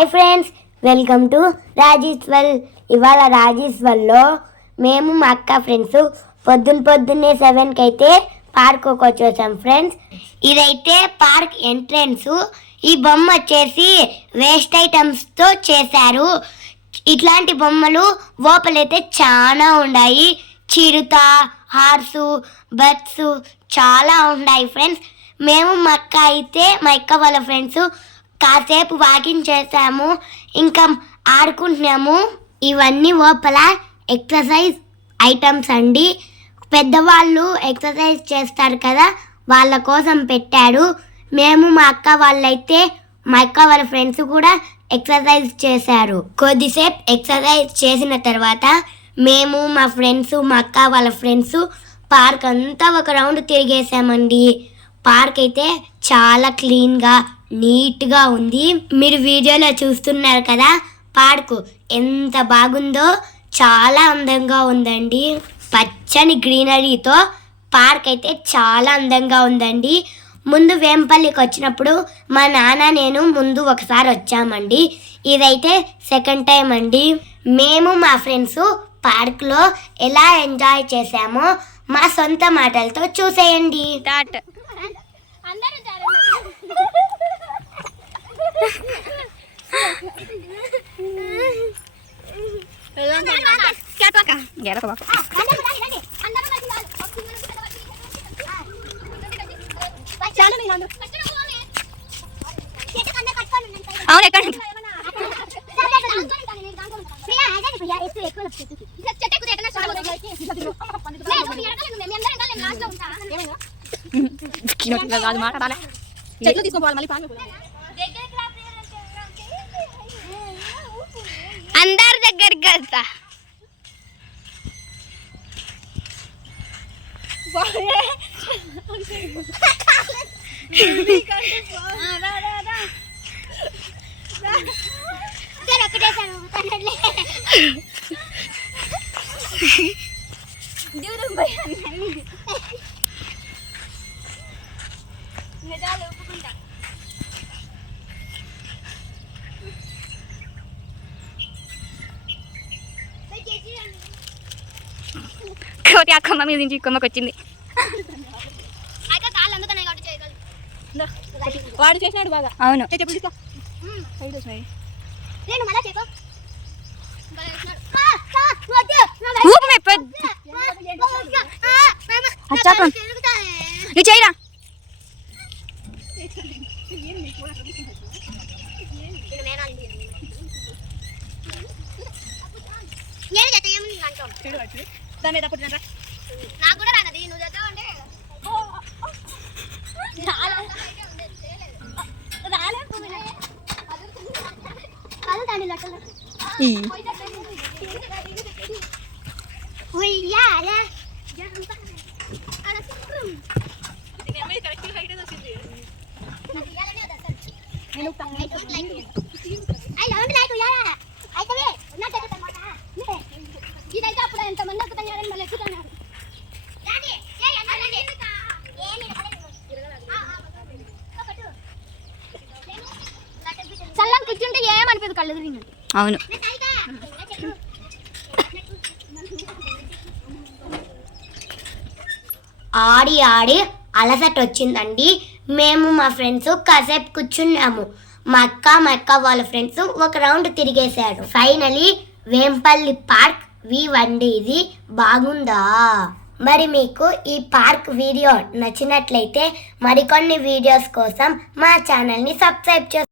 Hi friends welcome to Rajeshwal ఇవాళ రాజేశ్వల్లో మేము మా అక్క ఫ్రెండ్స్ పొద్దున్న పొద్దున్నే సెవెన్కి అయితే పార్క్ వచ్చాం ఫ్రెండ్స్ ఇదైతే పార్క్ ఎంట్రన్స్ ఈ బొమ్మ వచ్చేసి వేస్ట్ ఐటమ్స్తో చేశారు. ఇట్లాంటి బొమ్మలు ఓపలైతే చాలా ఉన్నాయి. చిరుత హార్సు బర్డ్స్ చాలా ఉన్నాయి ఫ్రెండ్స్ మేము మా అక్క అయితే మా అక్క వాళ్ళ ఫ్రెండ్స్ కాసేపు వాకింగ్ చేసాము ఇంకా ఆడుకుంటున్నాము. ఇవన్నీ లోపల ఎక్సర్సైజ్ ఐటమ్స్ అండి. పెద్దవాళ్ళు ఎక్సర్సైజ్ చేస్తారు కదా వాళ్ళ కోసం పెట్టాడు మేము మా అక్క వాళ్ళైతే మా అక్క వాళ్ళ ఫ్రెండ్స్ కూడా ఎక్సర్సైజ్ చేశారు. కొద్దిసేపు ఎక్సర్సైజ్ చేసిన తర్వాత మేము మా ఫ్రెండ్స్ మా అక్క వాళ్ళ ఫ్రెండ్స్ పార్క్ అంతా ఒక రౌండ్ తిరిగేసామండి పార్క్ అయితే చాలా క్లీన్గా నీట్గా ఉంది. మీరు వీడియోలో చూస్తున్నారు కదా పార్క్ ఎంత బాగుందో చాలా అందంగా ఉందండి. పచ్చని గ్రీనరీతో పార్క్ అయితే చాలా అందంగా ఉందండి. ముందు వేంపల్లికి వచ్చినప్పుడు మా నాన్న నేను ముందు ఒకసారి వచ్చామండి. ఇదైతే సెకండ్ టైం అండి. మేము మా ఫ్రెండ్స్ పార్క్లో ఎలా ఎంజాయ్ చేసామో మా సొంత మాటలతో చూసేయండి. స్టార్ట్ అవును ఎక్కడ కాదు మాట్లాడాలి. చెట్లు తీసుకోవాలి మళ్ళీ పాలు అందరి దగ్గరికి వెళ్తా. కోటి ఆ కొమ్మ మీద నుంచి కొమ్మకి వచ్చింది వాడు చేసినాడు బాగా. అవును. ఏ, చెప్పులు చెడు పట్టు. దాని మీద పుట్టినరా నాకు కూడా రానది నువ్వు చదవండి ఉయ్యాల కరెక్ట్ హైట్ వచ్చింది ఇదైతే అప్పుడు ఎంతమంది ఎక్కుతాను మళ్ళీ ఎక్కుతున్నారు చల్లం కూర్చుంటే ఏమనిపించదు కళ్ళు తిరిగినట్టు అవును ఆడి ఆడి అలసట వచ్చిందండి మేము మా ఫ్రెండ్స్ కాసేపు కూర్చున్నాము మా అక్క మా అక్క వాళ్ళ ఫ్రెండ్స్ ఒక రౌండ్ తిరిగేశారు ఫైనలీ వేంపల్లి పార్క్ వి వండేది బాగుందా? మరి మీకు ఈ పార్క్ వీడియో నచ్చినట్లయితే మరికొన్ని వీడియోస్ కోసం మా ఛానల్ని సబ్స్క్రైబ్ చేసుకోండి